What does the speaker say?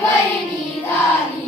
为你的。